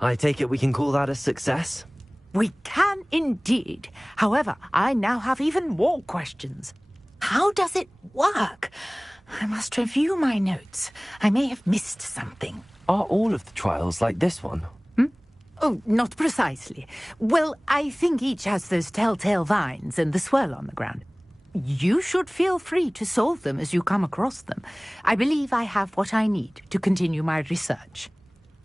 I take it we can call that a success? We can indeed. However, I now have even more questions. How does it work? I must review my notes. I may have missed something. Are all of the trials like this one? Oh, not precisely. Well, I think each has those telltale vines and the swirl on the ground. You should feel free to solve them as you come across them. I believe I have what I need to continue my research.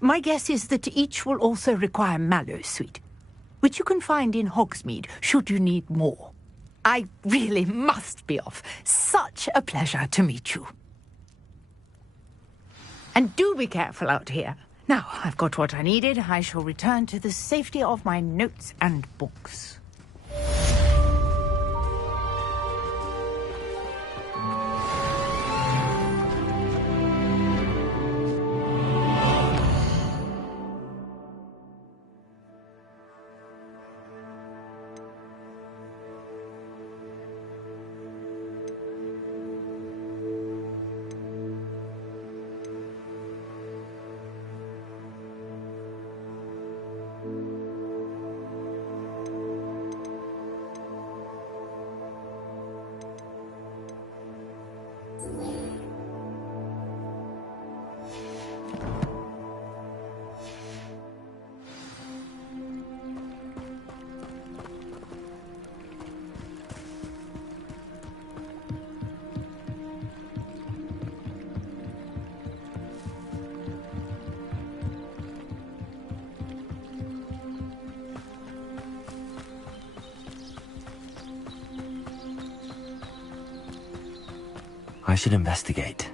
My guess is that each will also require mallowsweet, which you can find in Hogsmeade should you need more. I really must be off. Such a pleasure to meet you. And do be careful out here. Now, I've got what I needed. I shall return to the safety of my notes and books. I should investigate.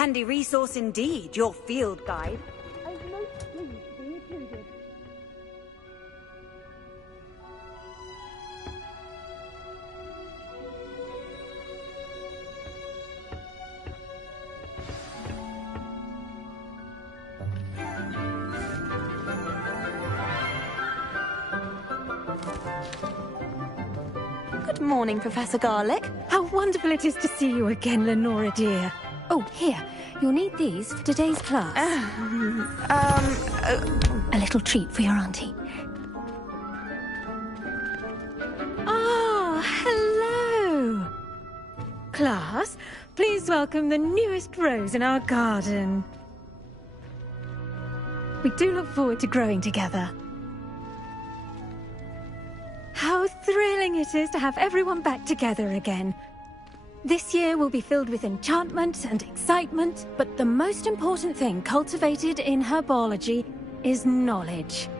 Handy resource indeed, your field guide. I'm most pleased to be included. Good morning, Professor Garlick. How wonderful it is to see you again, Lenora dear. Oh, here. You'll need these for today's class. A little treat for your auntie. Ah, hello. Class, please welcome the newest rose in our garden. We do look forward to growing together. How thrilling it is to have everyone back together again. This year will be filled with enchantment and excitement, but the most important thing cultivated in herbology is knowledge.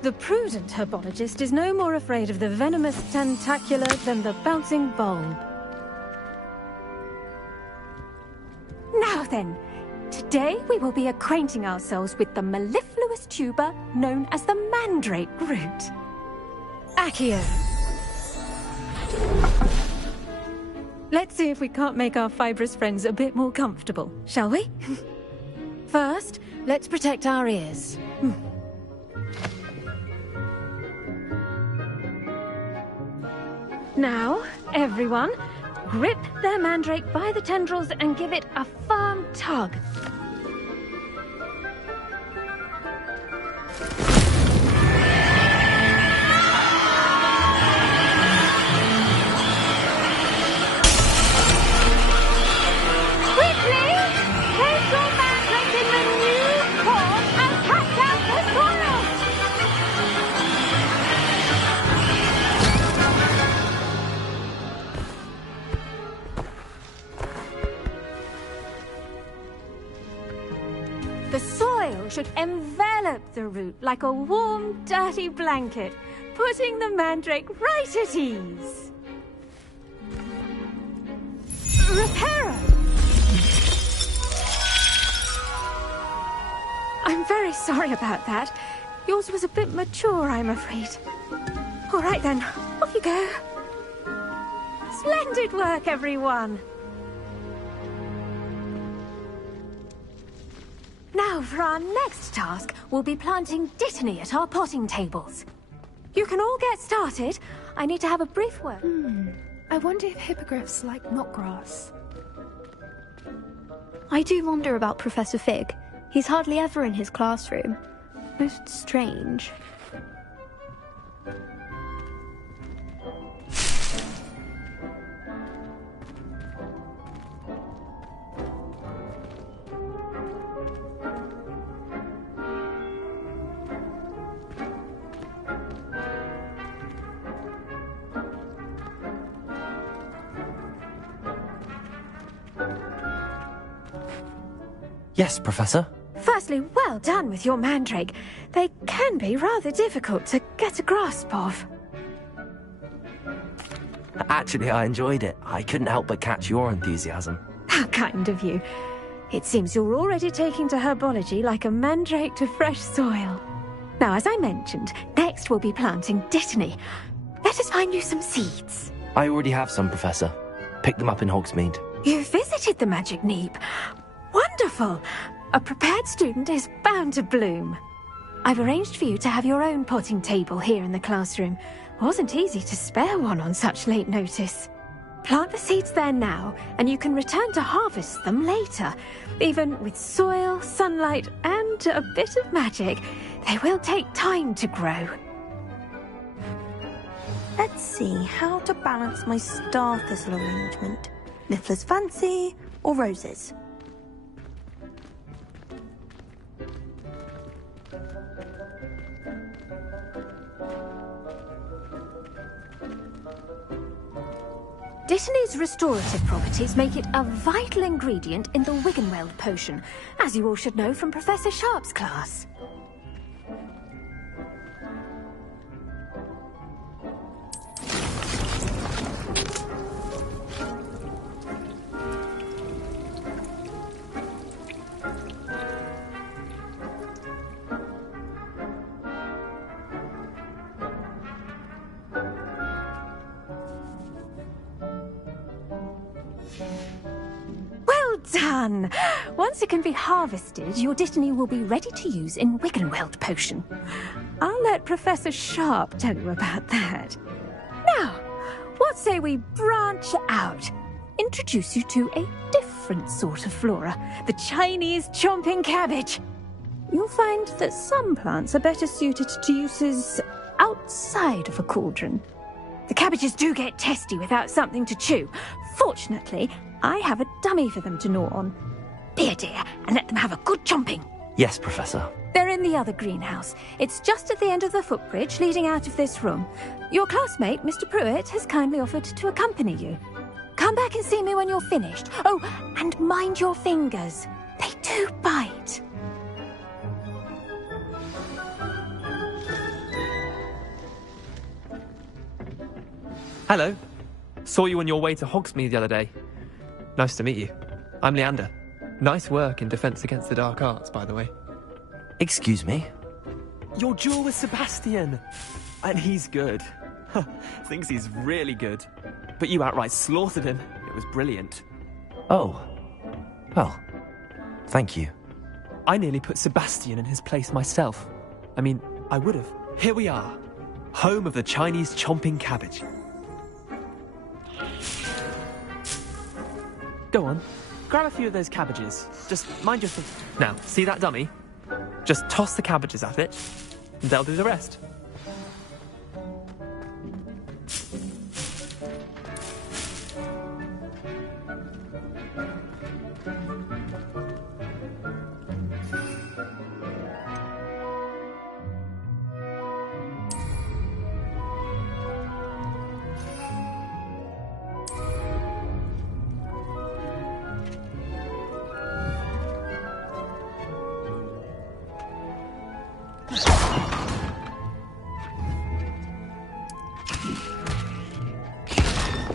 The prudent herbologist is no more afraid of the venomous tentacula than the bouncing bulb. Now then, today we will be acquainting ourselves with the mellifluous tuber known as the mandrake root. Accio. Let's see if we can't make our fibrous friends a bit more comfortable, shall we? First, let's protect our ears. Now, everyone, grip their mandrake by the tendrils and give it a firm tug. The soil should envelop the root like a warm, dirty blanket, putting the mandrake right at ease. Reparo! I'm very sorry about that. Yours was a bit mature, I'm afraid. All right then, off you go. Splendid work, everyone! Now, for our next task, we'll be planting dittany at our potting tables. You can all get started. I need to have a brief word. I wonder if hippogriffs like knotgrass. I do wonder about Professor Fig. He's hardly ever in his classroom. Most strange. Yes, Professor. Firstly, well done with your mandrake. They can be rather difficult to get a grasp of. Actually, I enjoyed it. I couldn't help but catch your enthusiasm. How kind of you. It seems you're already taking to herbology like a mandrake to fresh soil. Now, as I mentioned, next we'll be planting dittany. Let us find you some seeds. I already have some, Professor. Picked them up in Hogsmeade. You visited the Magic Neep. Wonderful! A prepared student is bound to bloom. I've arranged for you to have your own potting table here in the classroom. Wasn't easy to spare one on such late notice. Plant the seeds there now, and you can return to harvest them later. Even with soil, sunlight, and a bit of magic, they will take time to grow. Let's see how to balance my star thistle arrangement. Niffler's Fancy or roses? Dittany's restorative properties make it a vital ingredient in the Wiggenweld potion, as you all should know from Professor Sharp's class. done. Once it can be harvested, your Dittany will be ready to use in Wiggenweld potion. I'll let Professor Sharp tell you about that. Now, what say we branch out? Introduce you to a different sort of flora, the Chinese chomping cabbage. You'll find that some plants are better suited to uses outside of a cauldron. The cabbages do get testy without something to chew. Fortunately, I have a dummy for them to gnaw on. Be a dear and let them have a good chomping. Yes, Professor. They're in the other greenhouse. It's just at the end of the footbridge leading out of this room. Your classmate, Mr. Pruitt, has kindly offered to accompany you. Come back and see me when you're finished. Oh, and mind your fingers. They do bite. Hello. Saw you on your way to Hogsmeade the other day. Nice to meet you. I'm Leander. Nice work in Defense Against the Dark Arts, by the way. Excuse me? Your duel with Sebastian! And he's good. Thinks he's really good. But you outright slaughtered him. It was brilliant. Oh. Well, thank you. I nearly put Sebastian in his place myself. I mean, I would have. Here we are. Home of the Chinese chomping cabbage. Go on. Grab a few of those cabbages. Just mind your thing. Now, see that dummy? Just toss the cabbages at it, and they'll do the rest.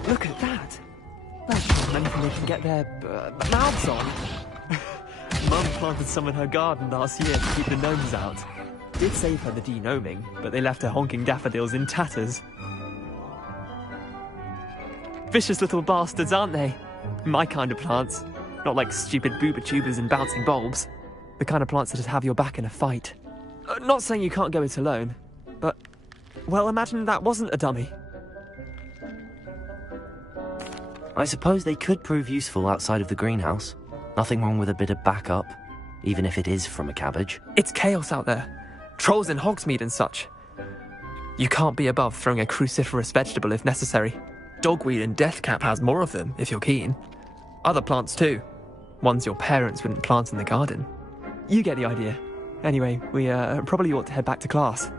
Look at that! That's not anything they can get their mouths on. Mum planted some in her garden last year to keep the gnomes out. Did save her the de-gnoming, but they left her honking daffodils in tatters. Vicious little bastards, aren't they? My kind of plants. Not like stupid booba tubers and bouncing bulbs. The kind of plants that just have your back in a fight. Not saying you can't go it alone, but... well, imagine that wasn't a dummy. I suppose they could prove useful outside of the greenhouse. Nothing wrong with a bit of backup, even if it is from a cabbage. It's chaos out there. Trolls in Hogsmeade and such. You can't be above throwing a cruciferous vegetable if necessary. Dogweed and deathcap has more of them, if you're keen. Other plants too. Ones your parents wouldn't plant in the garden. You get the idea. Anyway, we probably ought to head back to class.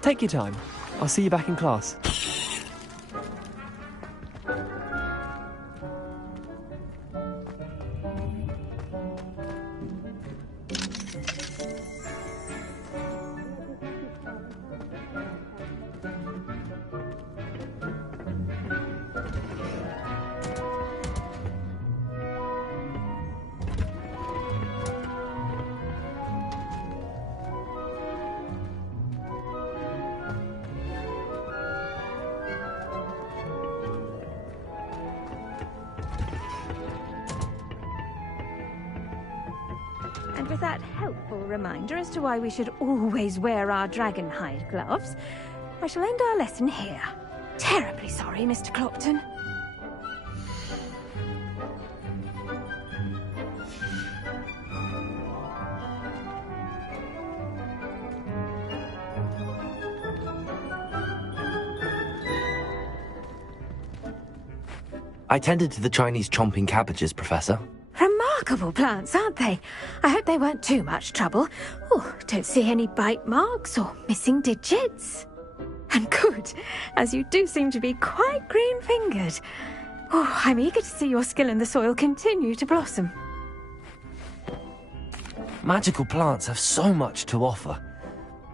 Take your time. I'll see you back in class. And with that helpful reminder as to why we should always wear our dragon hide gloves, I shall end our lesson here. Terribly sorry, Mr. Clopton. I tended to the Chinese chomping cabbages, Professor. Remarkable plants, aren't they? I hope they weren't too much trouble. Oh, don't see any bite marks or missing digits. And good, as you do seem to be quite green-fingered. Oh, I'm eager to see your skill in the soil continue to blossom. Magical plants have so much to offer.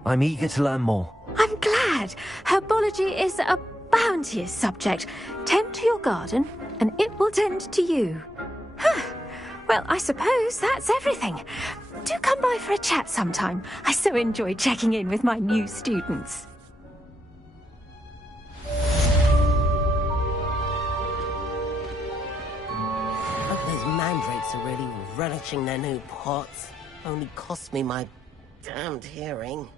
I'm eager to learn more. I'm glad. Herbology is a bounteous subject. Tend to your garden, and it will tend to you. Well, I suppose that's everything. Do come by for a chat sometime. I so enjoy checking in with my new students. are really relishing their new pots. Only cost me my damned hearing.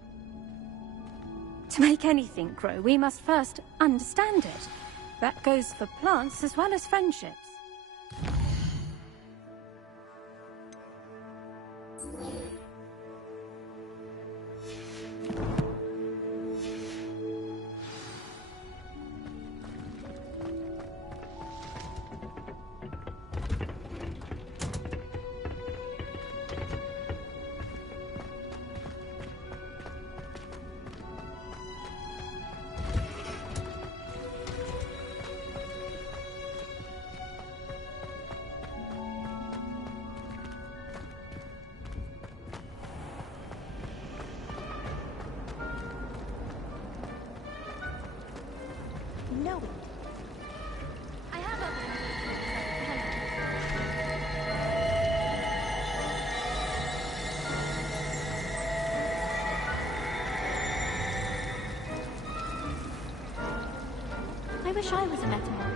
To make anything grow, we must first understand it. That goes for plants as well as friendships. No. I have I wish I was a metamorph.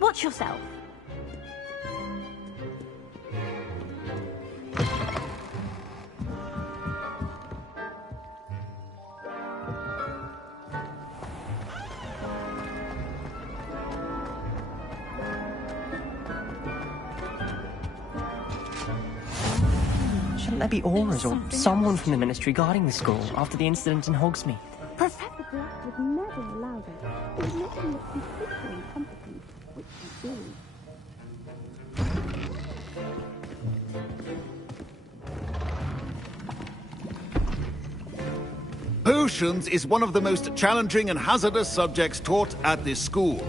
Watch yourself. Shouldn't there be auras or someone from the Ministry guarding the school after the incident in Hogsmeade? Professor Black would never allow this. It would make him look completely incompetent, which he did. Potions is one of the most challenging and hazardous subjects taught at this school.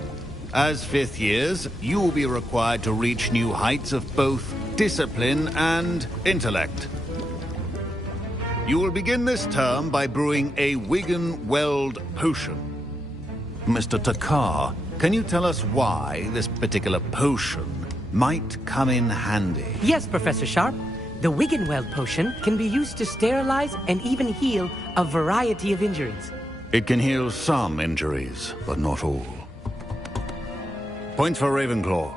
As fifth years, you will be required to reach new heights of both discipline and intellect. You will begin this term by brewing a Wigan Weld potion. Mr. Takar, can you tell us why this particular potion might come in handy? Yes, Professor Sharp. The Wiggenweld potion can be used to sterilize and even heal a variety of injuries. It can heal some injuries, but not all. Points for Ravenclaw.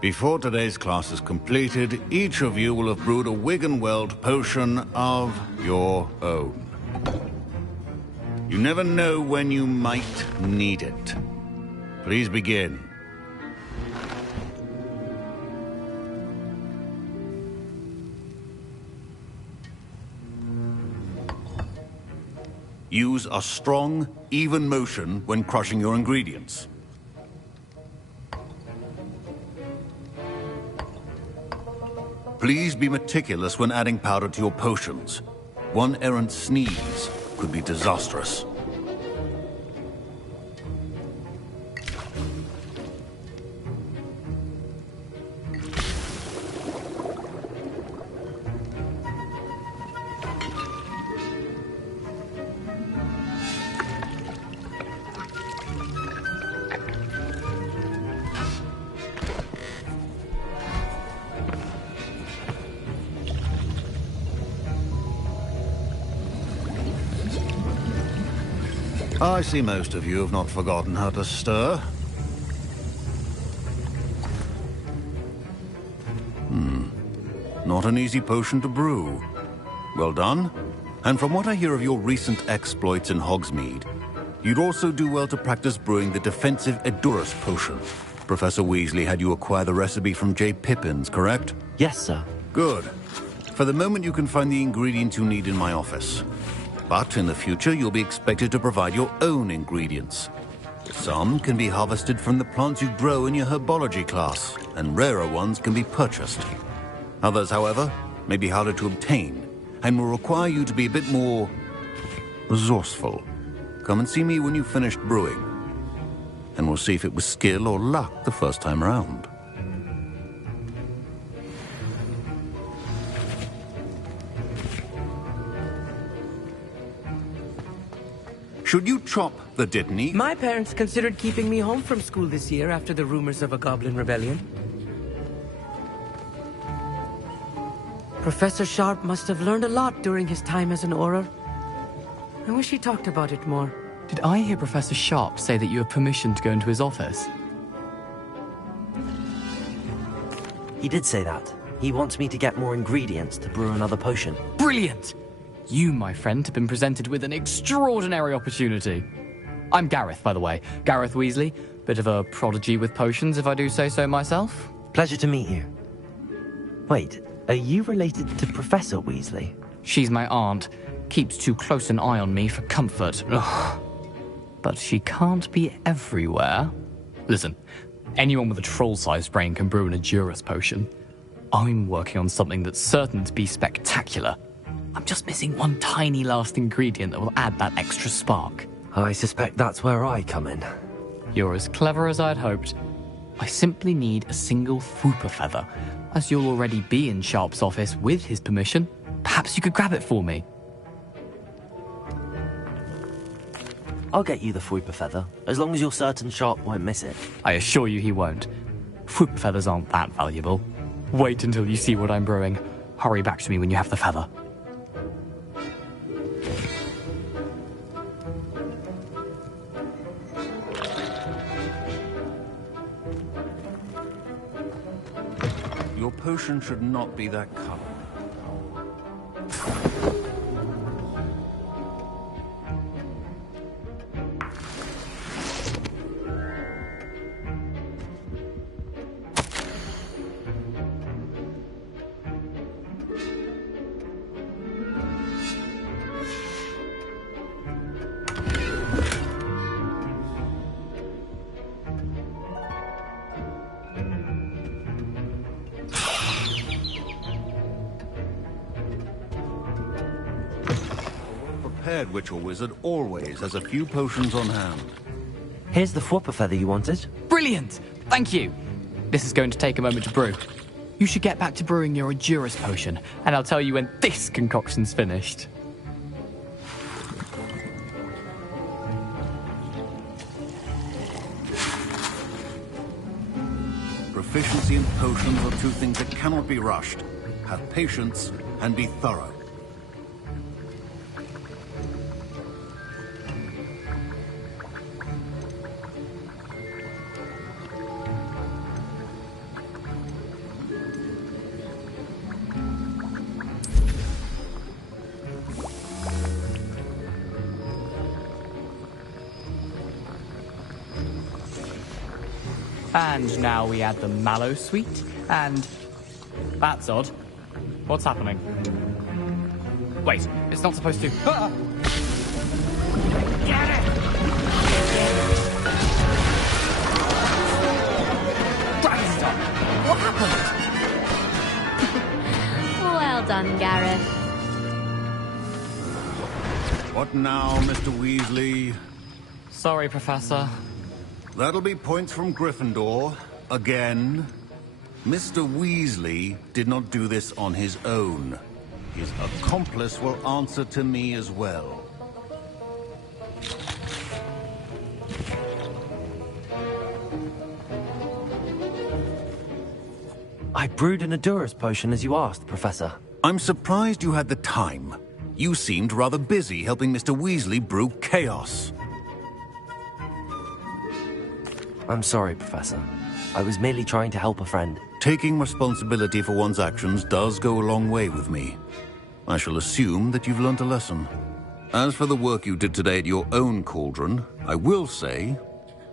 Before today's class is completed, each of you will have brewed a Wiggenweld potion of your own. You never know when you might need it. Please begin. Use a strong, even motion when crushing your ingredients. Please be meticulous when adding powder to your potions. One errant sneeze could be disastrous. I see most of you have not forgotten how to stir. Not an easy potion to brew. Well done. And from what I hear of your recent exploits in Hogsmeade, you'd also do well to practice brewing the defensive Edurus potion. Professor Weasley had you acquire the recipe from J. Pippins, correct? Yes, sir. Good. For the moment, you can find the ingredients you need in my office. But in the future, you'll be expected to provide your own ingredients. Some can be harvested from the plants you grow in your herbology class, and rarer ones can be purchased. Others, however, may be harder to obtain, and will require you to be a bit more resourceful. Come and see me when you've finished brewing, and we'll see if it was skill or luck the first time around. Should you chop the Dittany? My parents considered keeping me home from school this year after the rumors of a goblin rebellion. Professor Sharp must have learned a lot during his time as an Auror. I wish he talked about it more. Did I hear Professor Sharp say that you have permission to go into his office? He did say that. He wants me to get more ingredients to brew another potion. Brilliant! You, my friend, have been presented with an extraordinary opportunity. I'm Gareth, by the way. Gareth Weasley. Bit of a prodigy with potions, if I do say so myself. Pleasure to meet you. Wait, are you related to Professor Weasley? She's my aunt. Keeps too close an eye on me for comfort. Ugh. But she can't be everywhere. Listen, anyone with a troll-sized brain can brew an Edurus potion. I'm working on something that's certain to be spectacular. I'm just missing one tiny last ingredient that will add that extra spark. I suspect that's where I come in. You're as clever as I'd hoped. I simply need a single Fwooper feather. As you'll already be in Sharp's office with his permission, perhaps you could grab it for me. I'll get you the Fwooper feather, as long as you're certain Sharp won't miss it. I assure you he won't. Fwooper feathers aren't that valuable. Wait until you see what I'm brewing. Hurry back to me when you have the feather. Your potion should not be that color. Witch or wizard always has a few potions on hand. Here's the Fwooper feather you wanted. Brilliant! Thank you! This is going to take a moment to brew. You should get back to brewing your Edurus potion, and I'll tell you when this concoction's finished. Proficiency and potions are two things that cannot be rushed. Have patience and be thorough. And now we add the mallow sweet, and... That's odd. What's happening? Wait, it's not supposed to... Ah! Get it! Dragonstone! What happened? Well done, Gareth. What now, Mr. Weasley? Sorry, Professor. That'll be points from Gryffindor. Again. Mr. Weasley did not do this on his own. His accomplice will answer to me as well. I brewed an Edurus potion as you asked, Professor. I'm surprised you had the time. You seemed rather busy helping Mr. Weasley brew chaos. I'm sorry, Professor. I was merely trying to help a friend. Taking responsibility for one's actions does go a long way with me. I shall assume that you've learnt a lesson. As for the work you did today at your own cauldron, I will say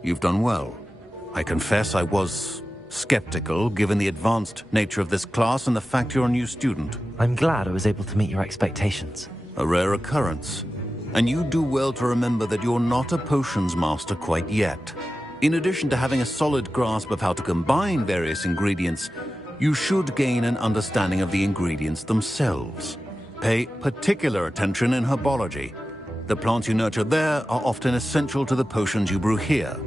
you've done well. I confess I was skeptical, given the advanced nature of this class and the fact you're a new student. I'm glad I was able to meet your expectations. A rare occurrence. And you do well to remember that you're not a potions master quite yet. In addition to having a solid grasp of how to combine various ingredients, you should gain an understanding of the ingredients themselves. Pay particular attention in herbology. The plants you nurture there are often essential to the potions you brew here.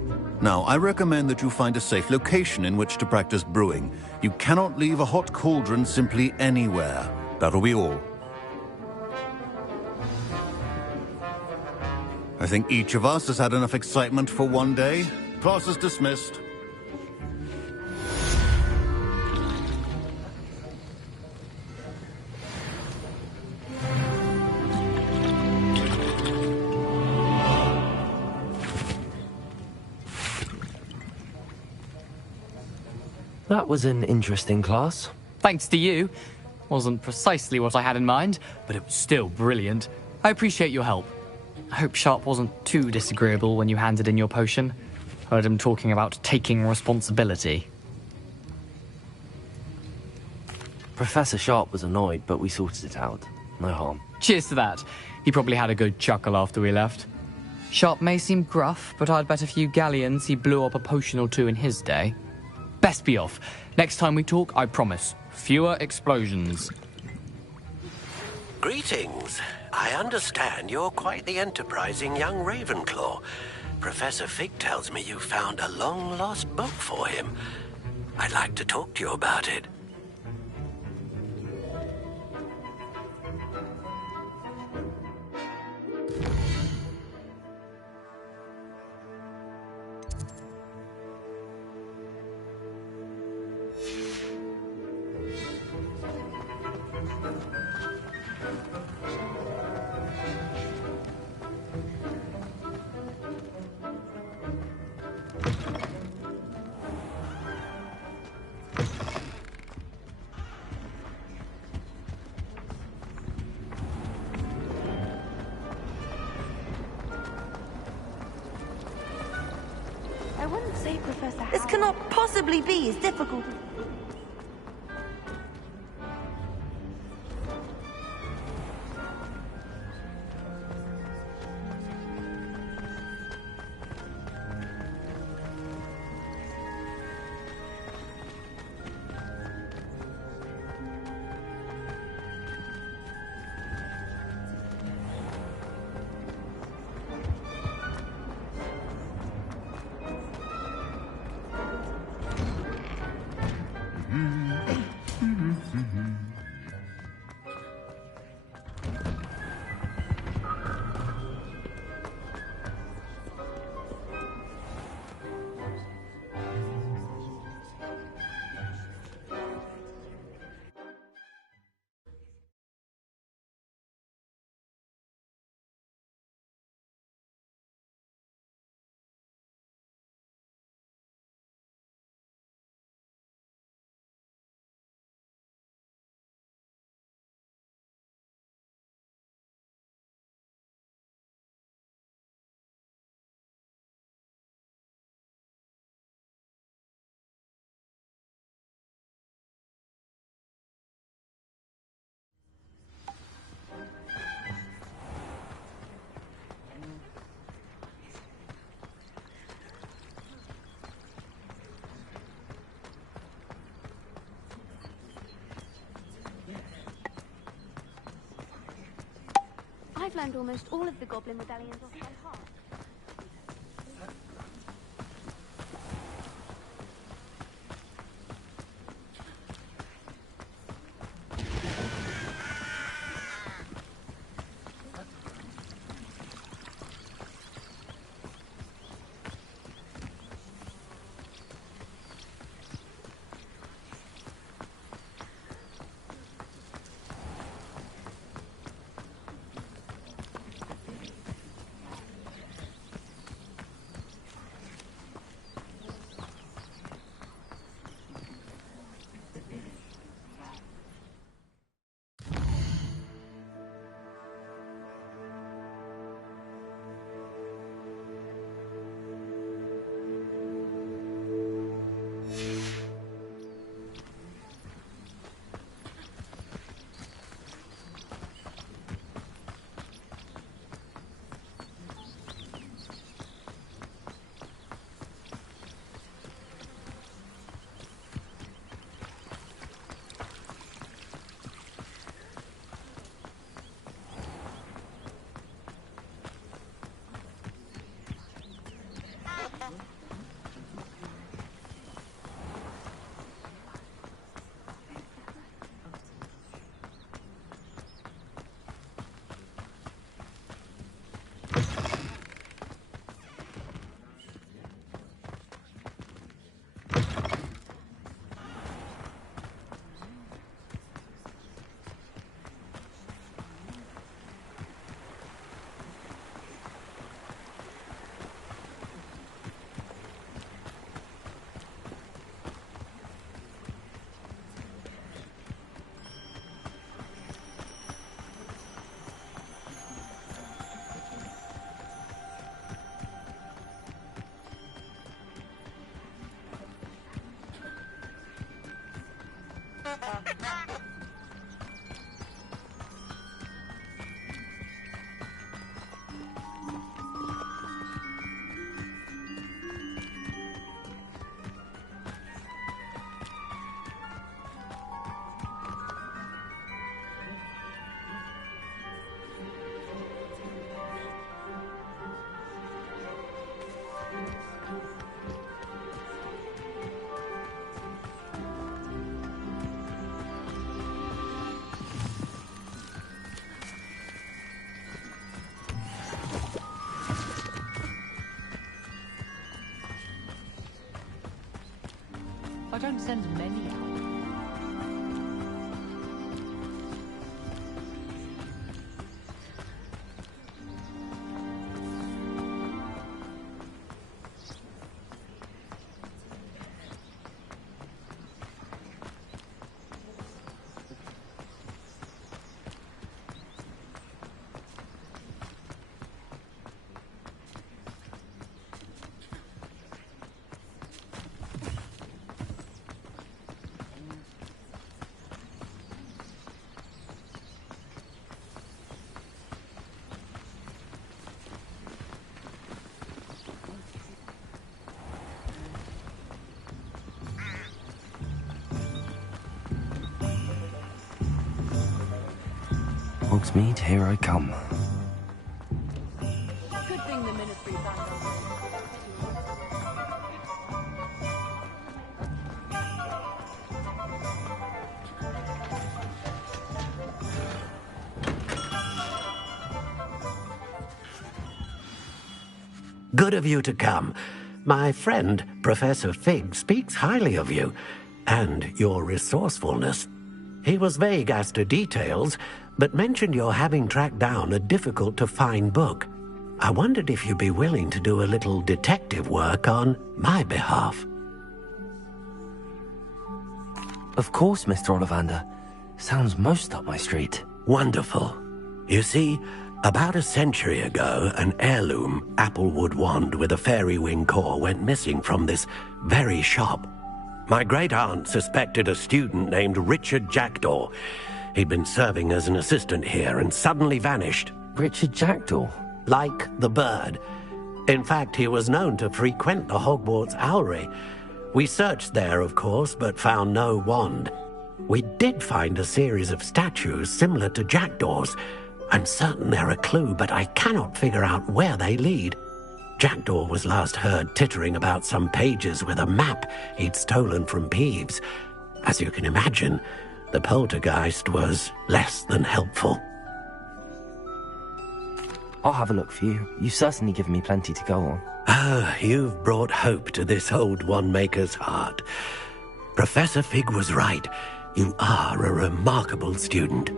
Now, I recommend that you find a safe location in which to practice brewing. You cannot leave a hot cauldron simply anywhere. That'll be all. I think each of us has had enough excitement for one day. Class is dismissed. That was an interesting class. Thanks to you. Wasn't precisely what I had in mind, but it was still brilliant. I appreciate your help. I hope Sharp wasn't too disagreeable when you handed in your potion. Heard him talking about taking responsibility. Professor Sharp was annoyed, but we sorted it out. No harm. Cheers to that. He probably had a good chuckle after we left. Sharp may seem gruff, but I'd bet a few galleons he blew up a potion or two in his day. Best be off. Next time we talk, I promise. Fewer explosions. Greetings. I understand you're quite the enterprising young Ravenclaw. Professor Fig tells me you found a long-lost book for him. I'd like to talk to you about it. I wouldn't say Professor This cannot possibly be as difficult as... I've learned almost all of the goblin medallions off by heart. don't send many out. Hogsmeade, here I come. Good thing the ministry found Good of you to come. My friend, Professor Fig, speaks highly of you and your resourcefulness. He was vague as to details, but mentioned your having tracked down a difficult-to-find book. I wondered if you'd be willing to do a little detective work on my behalf. Of course, Mr. Ollivander. Sounds most up my street. Wonderful. You see, about a century ago, an heirloom applewood wand with a fairy wing core went missing from this very shop. My great-aunt suspected a student named Richard Jackdaw. He'd been serving as an assistant here and suddenly vanished. Richard Jackdaw? Like the bird. In fact, he was known to frequent the Hogwarts Owlery. We searched there, of course, but found no wand. We did find a series of statues similar to Jackdaw's. I'm certain they're a clue, but I cannot figure out where they lead. Jackdaw was last heard tittering about some pages with a map he'd stolen from Peeves. As you can imagine, the poltergeist was less than helpful. I'll have a look for you. You've certainly given me plenty to go on. Ah, you've brought hope to this old wand-maker's heart. Professor Fig was right. You are a remarkable student.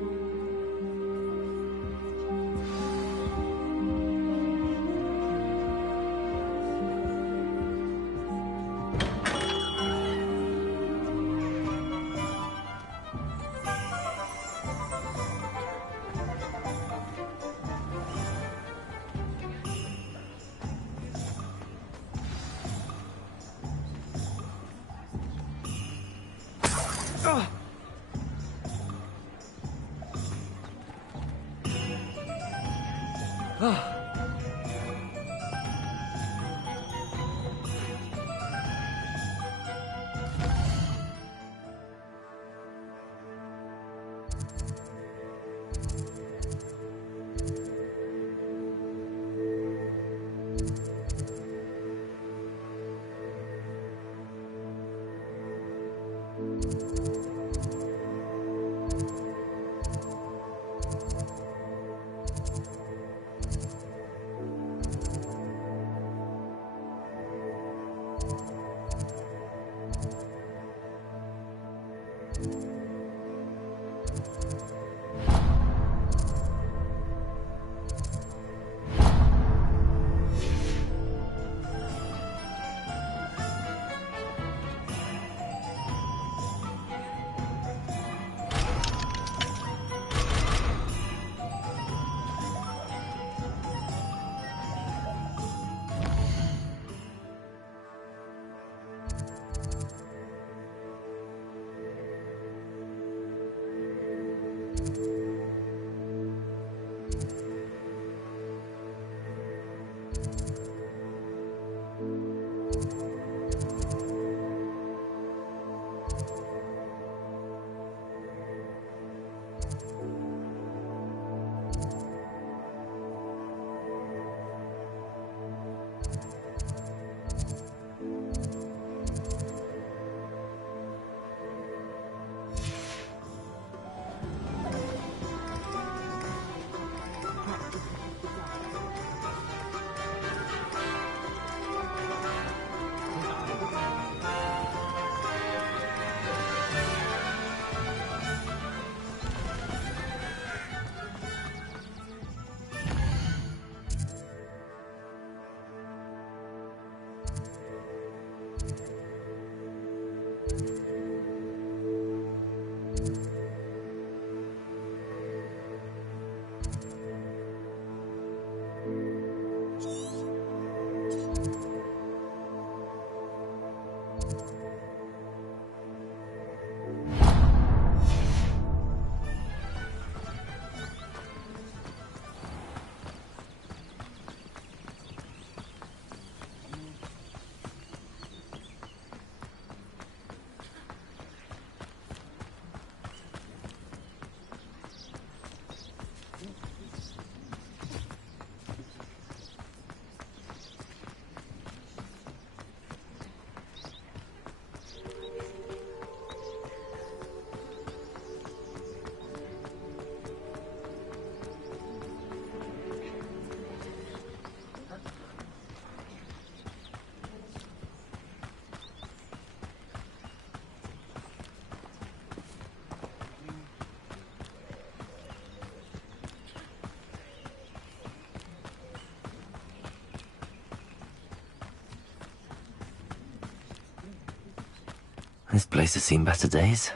This place has seen better days.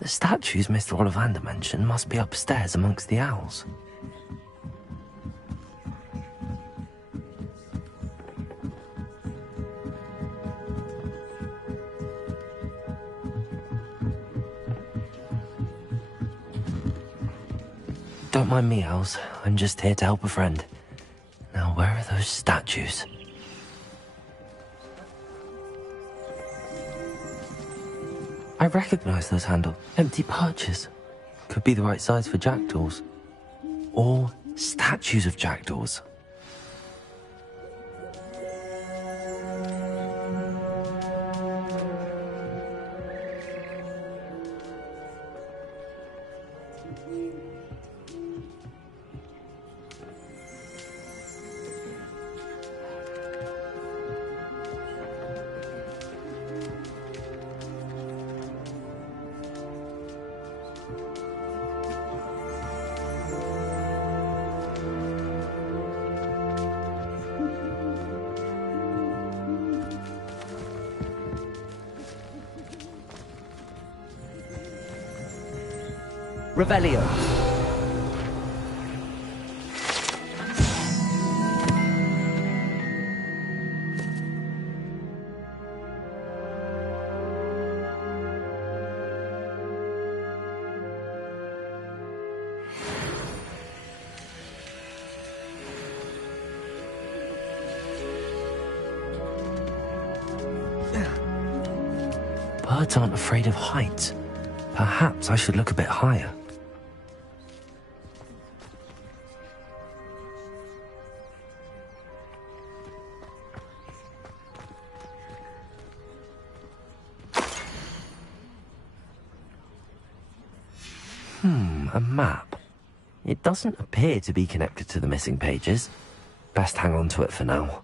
The statues Mr. Ollivander mentioned must be upstairs amongst the owls. Don't mind me, owls. I'm just here to help a friend. Now, where are those statues? I recognize those handles. Empty perches. Could be the right size for jackdaws. Or statues of jackdaws. Revelio. Birds aren't afraid of heights. Perhaps I should look a bit higher. A map. It doesn't appear to be connected to the missing pages. Best hang on to it for now.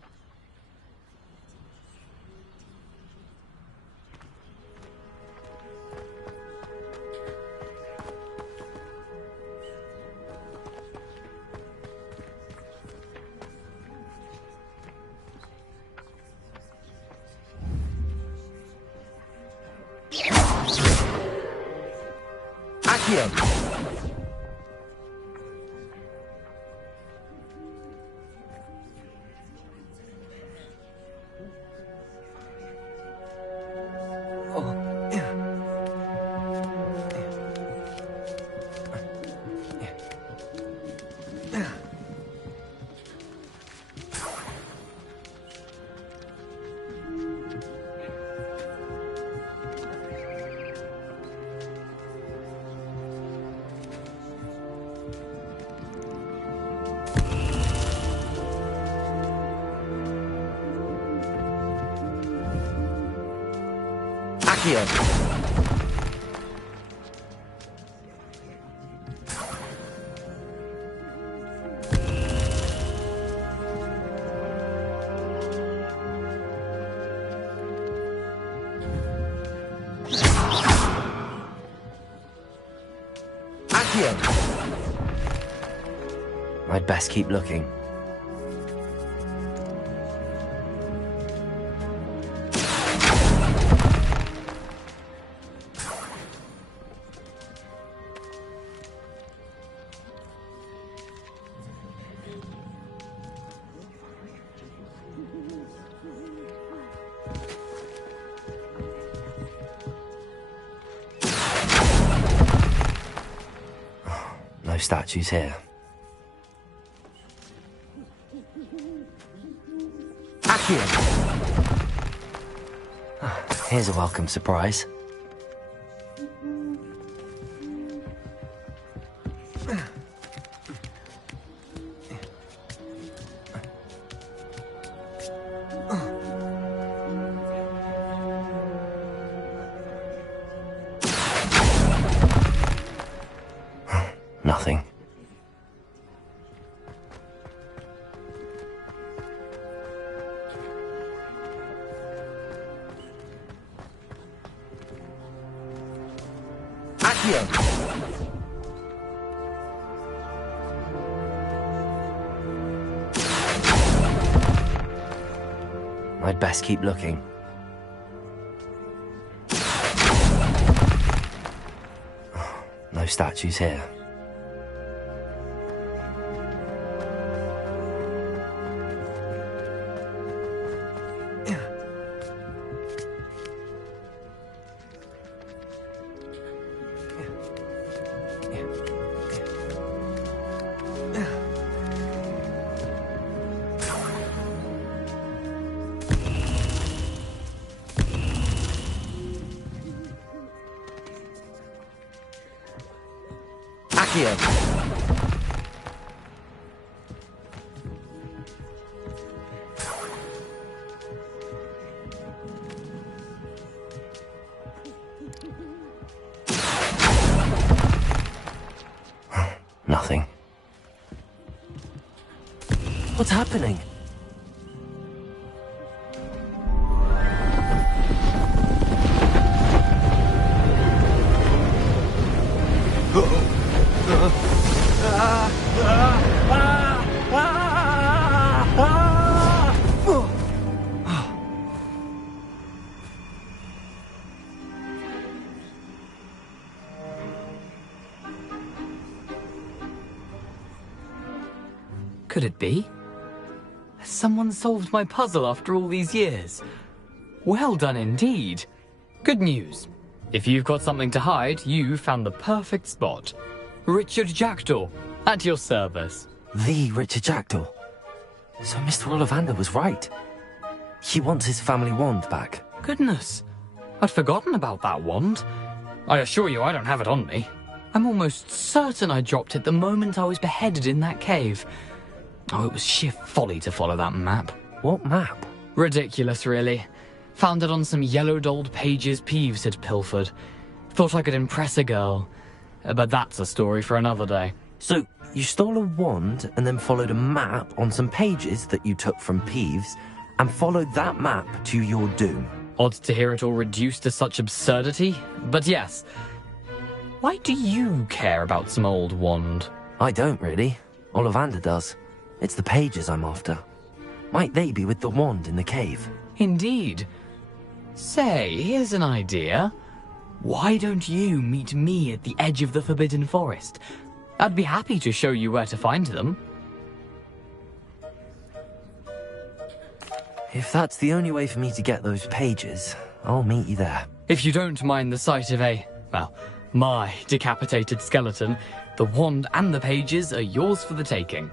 Accio! I'd best keep looking. No statues here. Here's a welcome surprise. Nothing. I'd best keep looking. No statues here. Nothing. What's happening? Could it be? Has someone solved my puzzle after all these years? Well done indeed. Good news. If you've got something to hide, you found the perfect spot. Richard Jackdaw, at your service. The Richard Jackdaw. So Mr. Ollivander was right. He wants his family wand back. Goodness, I'd forgotten about that wand. I assure you I don't have it on me. I'm almost certain I dropped it the moment I was beheaded in that cave. Oh, it was sheer folly to follow that map. What map? Ridiculous, really. Found it on some yellowed old pages Peeves had pilfered. Thought I could impress a girl. But that's a story for another day. So, you stole a wand and then followed a map on some pages that you took from Peeves and followed that map to your doom. Odd to hear it all reduced to such absurdity, but yes. Why do you care about some old wand? I don't really. Ollivander does. It's the pages I'm after. Might they be with the wand in the cave? Indeed. Say, here's an idea. Why don't you meet me at the edge of the Forbidden Forest? I'd be happy to show you where to find them. If that's the only way for me to get those pages, I'll meet you there. If you don't mind the sight of my decapitated skeleton, the wand and the pages are yours for the taking.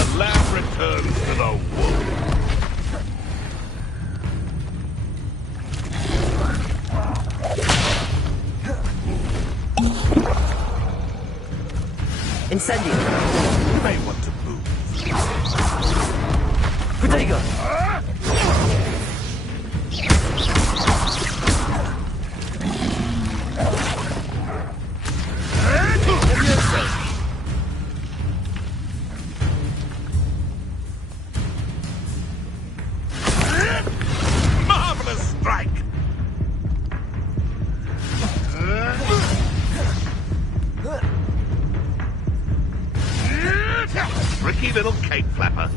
The lamb returns to the wood. Incendio! You may want to move. Protego! Marvelous strike! Tricky little cake flapper.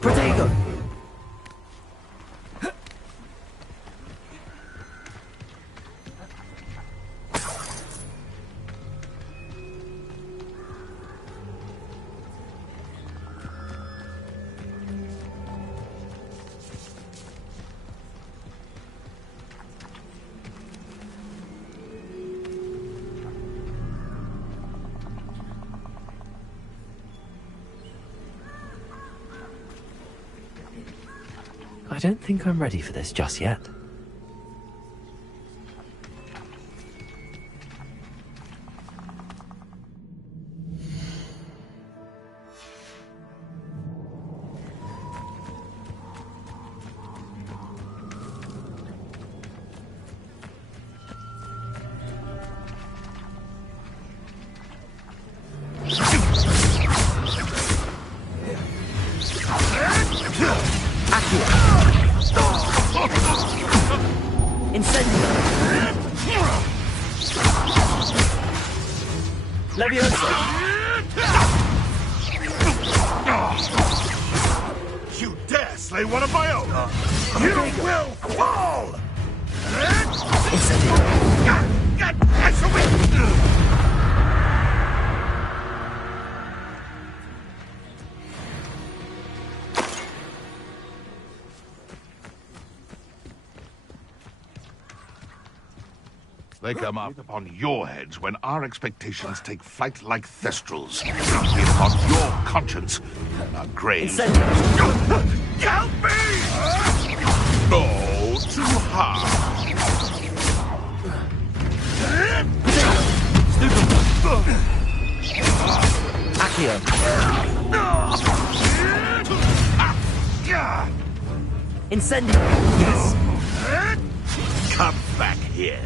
Protego! I don't think I'm ready for this just yet. You dare slay one of my own! You will fall! They come up upon your heads when our expectations take flight like thestrals. Be upon your conscience. Our graves. Help me! No, too hard. Accio. Incendio. Yes. Come back here.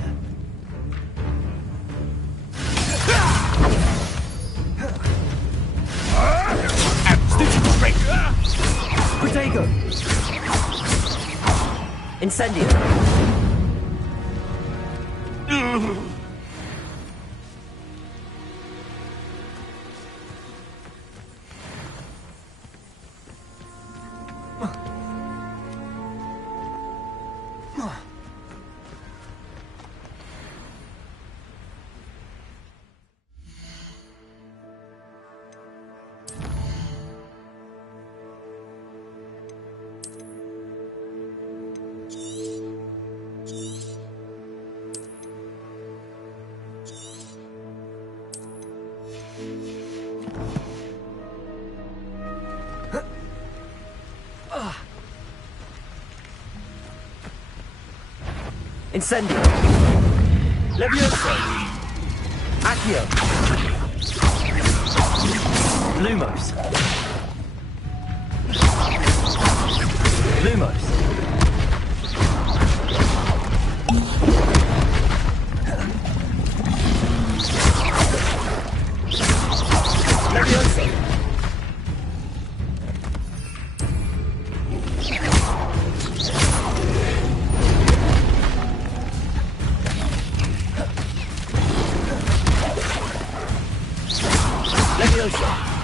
Protego! Incendio! Incendio! Levioso! Accio! Lumos! Lumos! Levioso!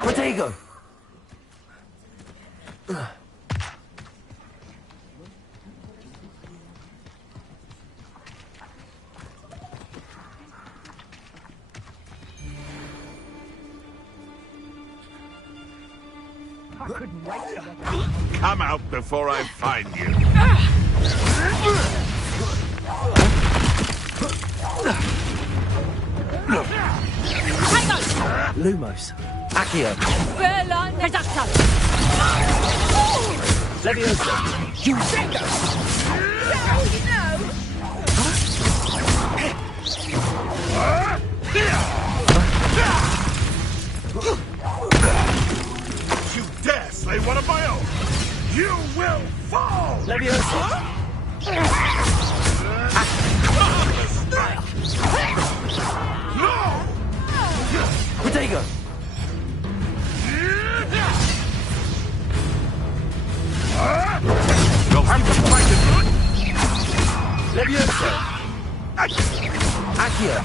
Protego! Come out before I find you. Lumos. Accio. Levioso. You finger! Now you know! You dare slay one of my own! You will fall! Levioso. No! Protego. You'll have to fight it good! Levioso. Accio!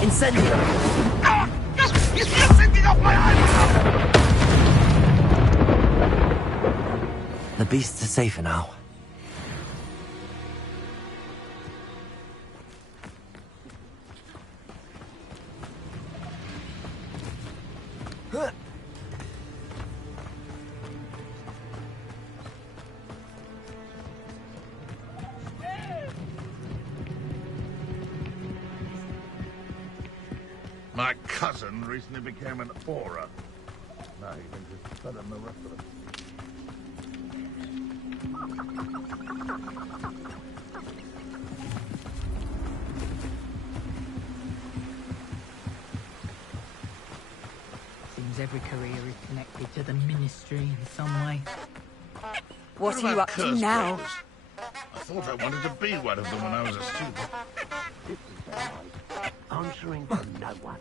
Incendio! You're sending off my eyebrow! The beasts are safer now. My cousin recently became an aura. Now he thinks it's better than the rest of us. Seems every career is connected to the ministry in some way. What are you up to now? I thought I wanted to be one of them when I was a student. This is answering to no one.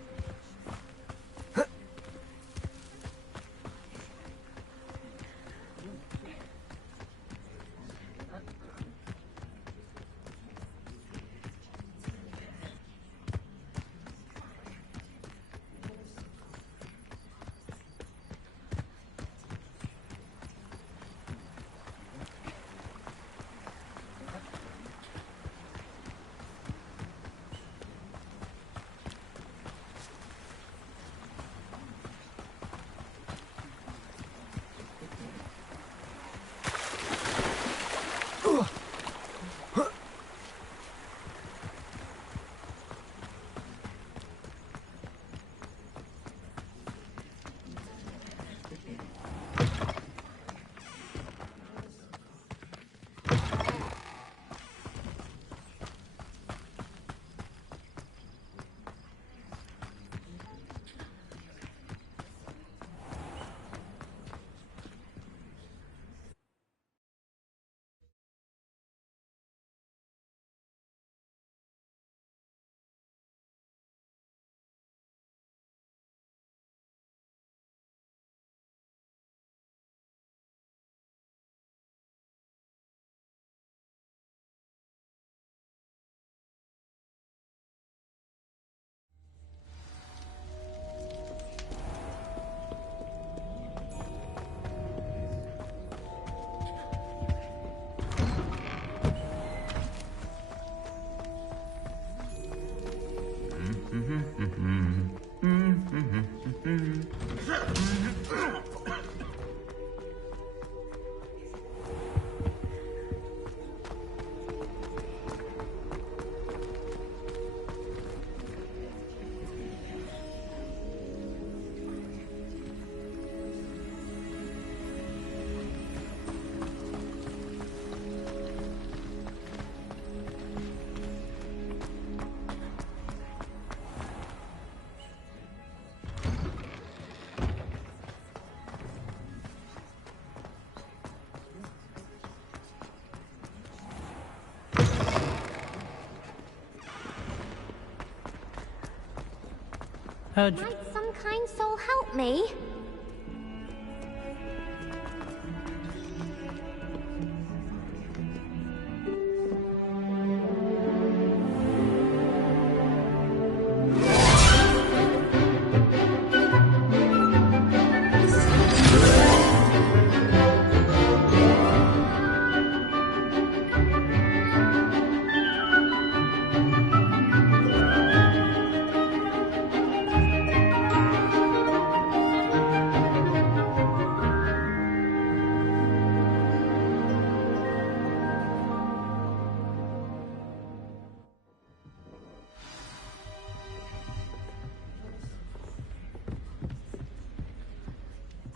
Might some kind soul help me?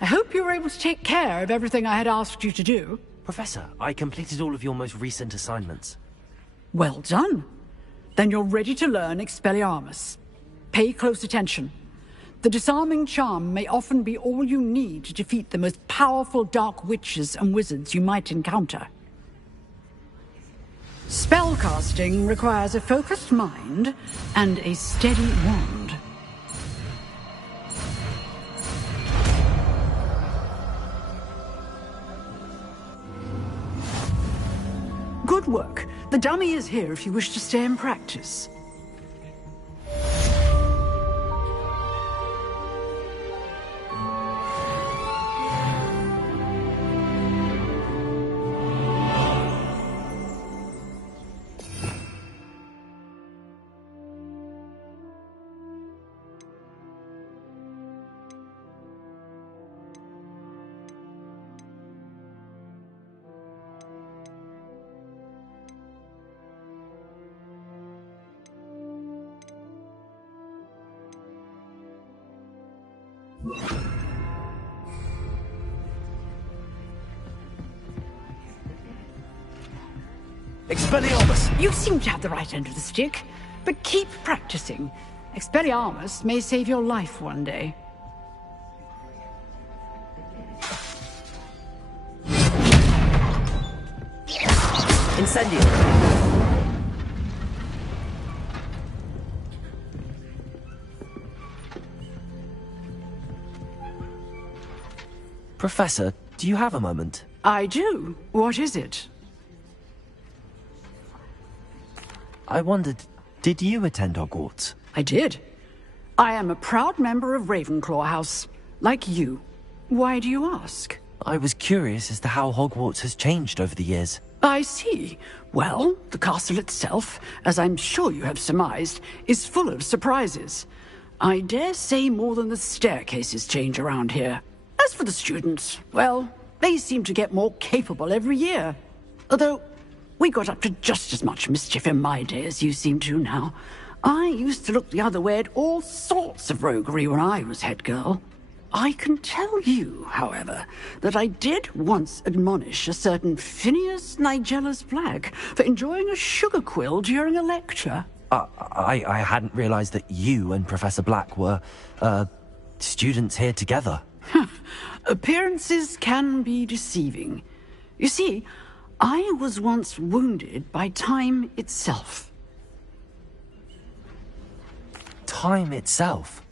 I hope you were able to take care of everything I had asked you to do. Professor, I completed all of your most recent assignments. Well done. Then you're ready to learn Expelliarmus. Pay close attention. The disarming charm may often be all you need to defeat the most powerful dark witches and wizards you might encounter. Spellcasting requires a focused mind and a steady wand. Good work. The The dummy is here if you wish to stay and practice. Expelliarmus! You seem to have the right end of the stick, but keep practicing. Expelliarmus may save your life one day. Incendio! Professor, do you have a moment? I do. What is it? I wondered, did you attend Hogwarts? I did. I am a proud member of Ravenclaw House, like you. Why do you ask? I was curious as to how Hogwarts has changed over the years. I see. Well, the castle itself, as I'm sure you have surmised, is full of surprises. I dare say more than the staircases change around here. As for the students, well, they seem to get more capable every year. Although, we got up to just as much mischief in my day as you seem to now. I used to look the other way at all sorts of roguery when I was head girl. I can tell you, however, that I did once admonish a certain Phineas Nigellus Black for enjoying a sugar quill during a lecture. I hadn't realized that you and Professor Black were, students here together. Appearances can be deceiving. You see, I was once wounded by time itself. Time itself?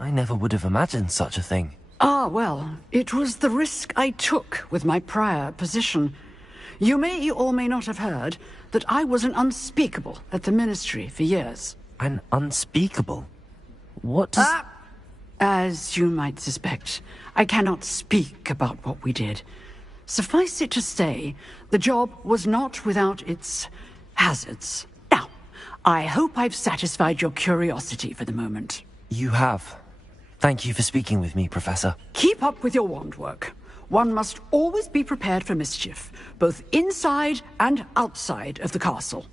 I never would have imagined such a thing. Ah, well, it was the risk I took with my prior position. You may or may not have heard that I was an unspeakable at the Ministry for years. An unspeakable? What does... As you might suspect, I cannot speak about what we did. Suffice it to say, the job was not without its hazards. Now, I hope I've satisfied your curiosity for the moment. You have. Thank you for speaking with me, Professor. Keep up with your wand work. One must always be prepared for mischief, both inside and outside of the castle.